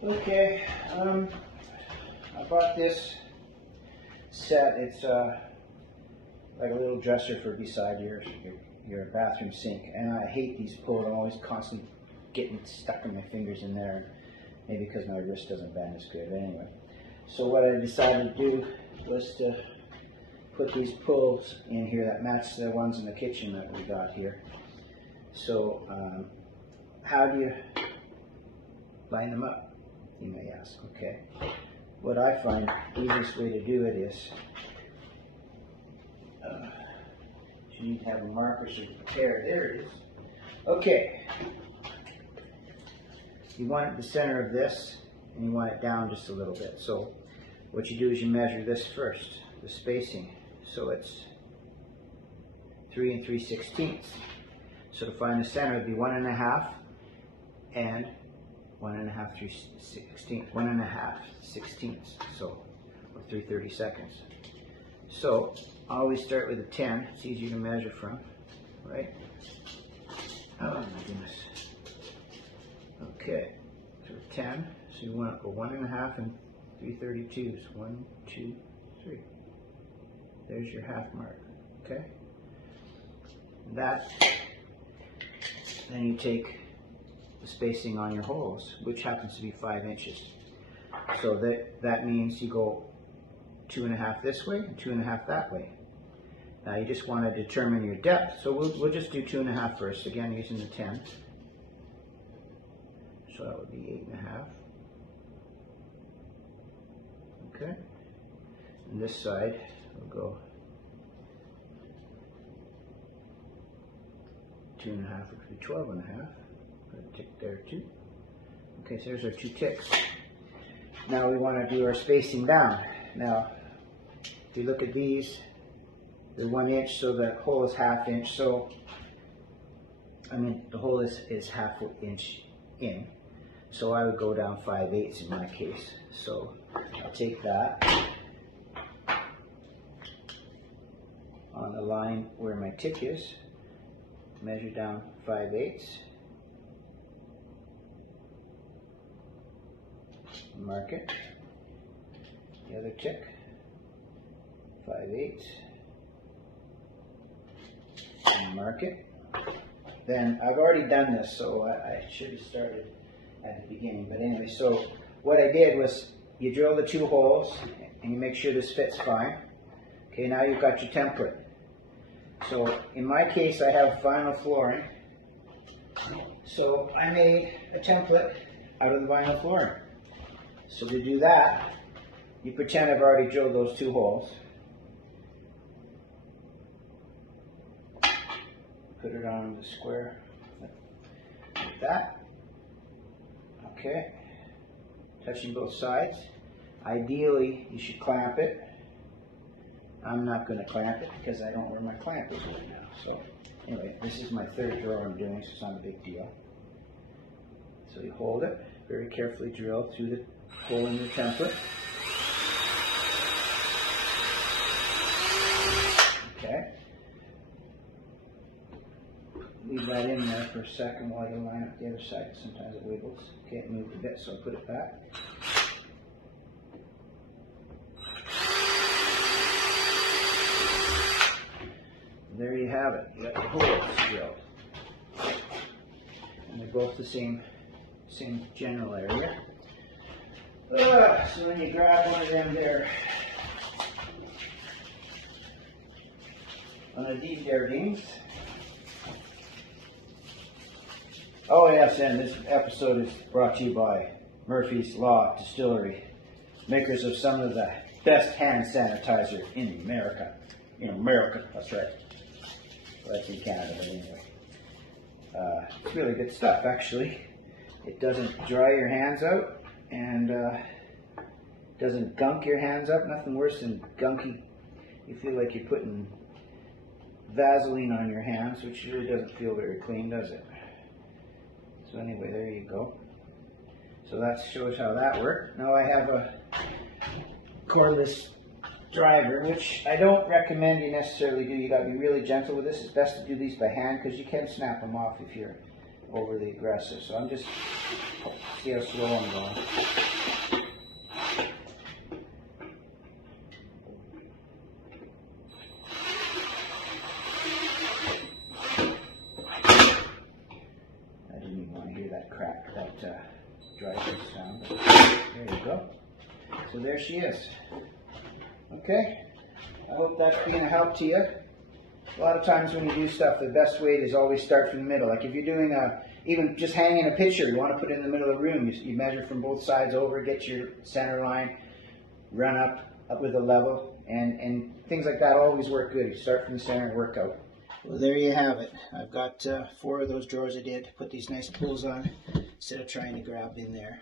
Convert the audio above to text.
Okay, I bought this set. It's like a little dresser for beside your bathroom sink, and I hate these pulls. I'm always constantly getting stuck in my fingers in there, maybe because my wrist doesn't bend as good. Anyway, so what I decided to do was to put these pulls in here that match the ones in the kitchen that we got here. So how do you line them up, you may ask? Okay, what I find the easiest way to do it is you need to have a marker so you compare. There it is. Okay, you want it in the center of this, and you want it down just a little bit. So what you do is you measure this first, the spacing. So it's 3 3/16. So to find the center, it would be 1 1/2 and 1 1/2 3/16, 1 1/2 16ths. So, or 3/32. So I always start with a 10. It's easier to measure from, right? Oh my goodness. Okay, so 10. So you want to go 1 1/2 and 3/32. 1, 2, 3. There's your half mark. Okay. Then you take the spacing on your holes, which happens to be 5 inches. So that means you go 2 1/2 this way and 2 1/2 that way. Now you just want to determine your depth. So we'll just do 2 1/2 first, again using the 10. So that would be 8 1/2. Okay. And this side we'll go 2 1/2, which would be 12 1/2. Put a tick there too. Okay, so there's our 2 ticks. Now we want to do our spacing down. Now, if you look at these, they're 1 inch, so the hole is 1/2 inch. So, the hole is 1/2 inch in. So I would go down 5/8 in my case. So I'll take that on the line where my tick is, measure down 5/8, mark it, the other tick, 5/8, and mark it. Then I've already done this, so I should have started at the beginning, but anyway, so what I did was you drill the 2 holes and you make sure this fits fine. Okay, now you've got your template. So in my case, I have vinyl flooring. So I made a template out of the vinyl flooring. So to do that, you pretend I've already drilled those 2 holes. Put it on the square like that. Okay. Touching both sides. Ideally, you should clamp it. I'm not going to clamp it because I don't know where my clamp is right now. So anyway, this is my 3rd drill I'm doing, so it's not a big deal. So you hold it, very carefully drill through the hole in your template. Okay. Leave that in there for a second while you line up the other side. Sometimes it wiggles. Okay, it moved a bit, so I'll put it back. There you have it. You got the holes drilled. And they're both the same general area. So when you grab one of them there on a deep bearings. Oh yes, and this episode is brought to you by Murphy's Law Distillery, makers of some of the best hand sanitizer in America. In America, that's right. Well, that's in Canada, but anyway. It's really good stuff, actually. It doesn't dry your hands out, and doesn't gunk your hands up. Nothing worse than gunky. You feel like you're putting Vaseline on your hands, which really doesn't feel very clean, does it? So anyway, there you go. So that shows how that worked. Now I have a cordless driver, which I don't recommend you necessarily do. You got to be really gentle with this. It's best to do these by hand because you can snap them off if you're overly aggressive. So I'm just, see how slow I'm going. I didn't even want to hear that crack, that dry ice sound. There you go. So there she is. Okay, I hope that's being a help to you. A lot of times when you do stuff, the best way is always start from the middle. Like if you're doing even just hanging a picture, you want to put it in the middle of the room. You measure from both sides over, get your center line, run up with a level, and things like that always work good. You start from the center and work out. Well, there you have it. I've got 4 of those drawers I did. Put these nice pulls on instead of trying to grab in there.